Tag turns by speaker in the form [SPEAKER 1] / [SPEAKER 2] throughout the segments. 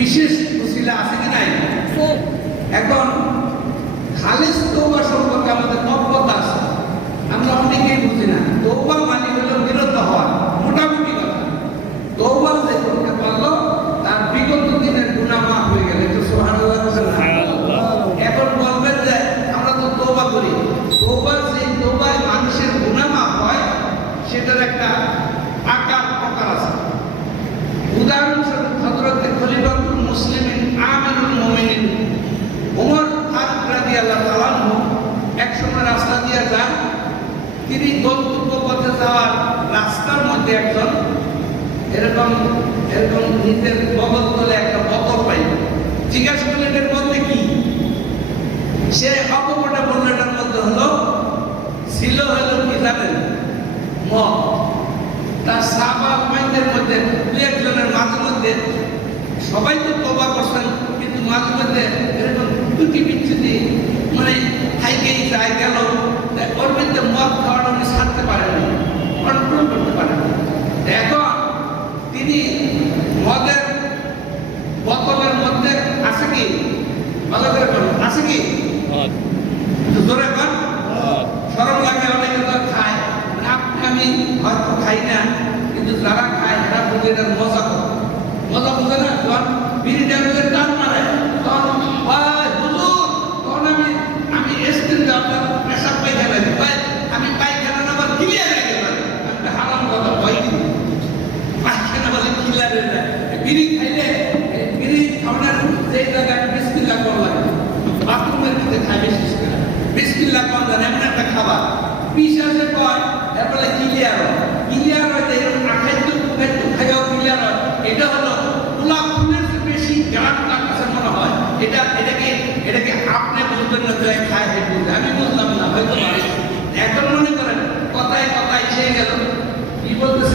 [SPEAKER 1] বিশেষ উচিলা আছে কি নাই? এখন খালেজ তৌবা সম্পর্কে আমাদের তৎপরতা আছে। আমরা অনেকেই বুঝি না। তৌবা মানে হলো মসজিদের বগল তলে একটা বতর পাইল। জিজ্ঞাসা করলেন এর মধ্যে কি? সে অপকটা বন্যাটার মধ্যে হলো, ছিল হলো কি জানেন? মদ। তার সাবা মাইদের মধ্যে দু একজনের মাঝে মধ্যে সবাই তো তবা করছেন, কিন্তু মাঝে মধ্যে এরকম দুটি বিচ্ছুতি মানে থাইকেই যায় গেল কি? ভালো করে কোন আছে কি? হ্যাঁ। জোরে কোন হ্যাঁ। সরম লাগে অনেক খায়। মানে আপনি আমি হয়তো খাই না কিন্তু যারা খায় এরা বুঝে মজা করে। মজা বুঝে না? কোন বিড়িটার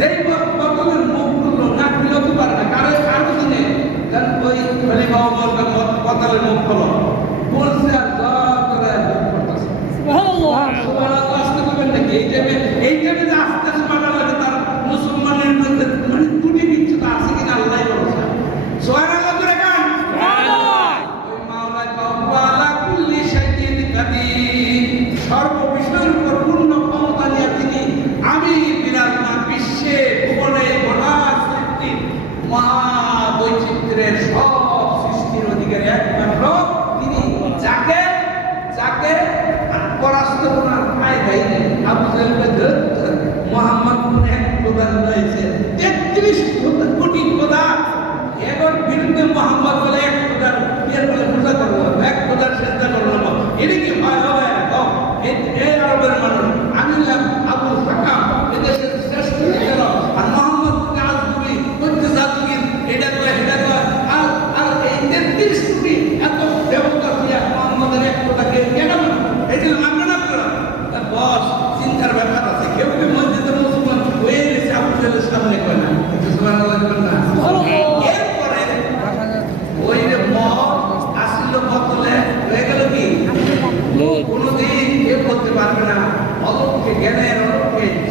[SPEAKER 1] যেই বক্তব্যের মুখ খুললো না খুলেও তো না কারও কারও ওই খালি বাবু বলবেন বক্তব্যের মুখ খোলো। বলছে আর এই টাইমে মোহাম্মদ বলে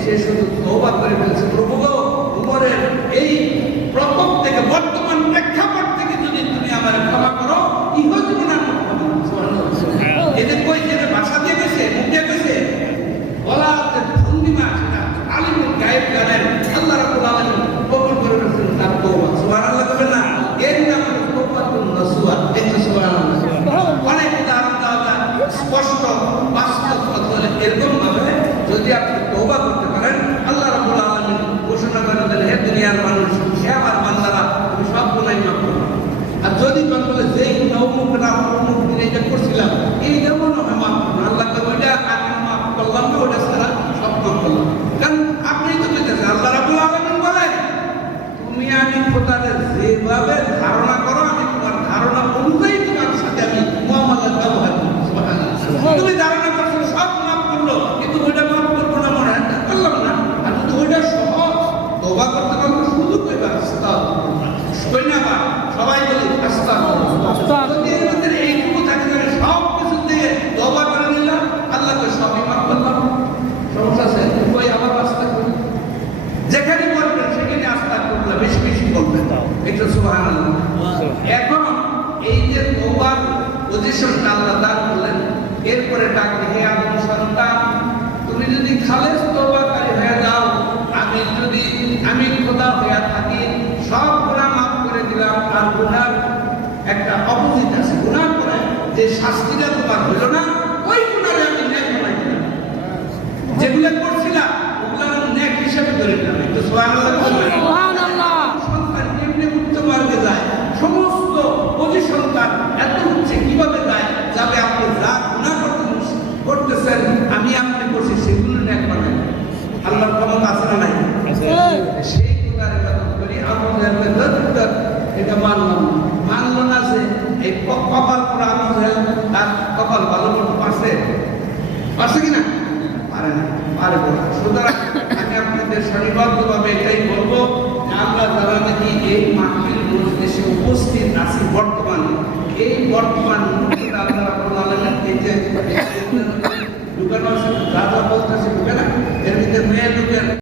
[SPEAKER 1] చేసినందుకు తోబా పరిపాలించి ప్రభుగో যে শাস্তিটা তোমার হইল না ওই গুণারে আমি ন্যাক বানাই যেগুলো করছিলাম ওগুলো আমি ন্যাক হিসাবে ধরে নিলাম। তো এত উচ্ছে কীভাবে যায়? যাবে আপনি যা গুণা করতেছেন আমি আপনি করছি সেগুলো ন্যাক বানাই। আল্লাহর ক্ষমতা আছে সারিবদ্ধভাবে এটাই বলব যে আমরা তারা নাকি এই মাহফিল দেশে উপস্থিত আছি বর্তমান। এই বর্তমান মুহূর্তে আল্লাহ রাব্বুল আলামিন এই যে ঢুকানো আছে যা যা বলতেছে ঢুকে না। এর মধ্যে মেয়ে ঢুকে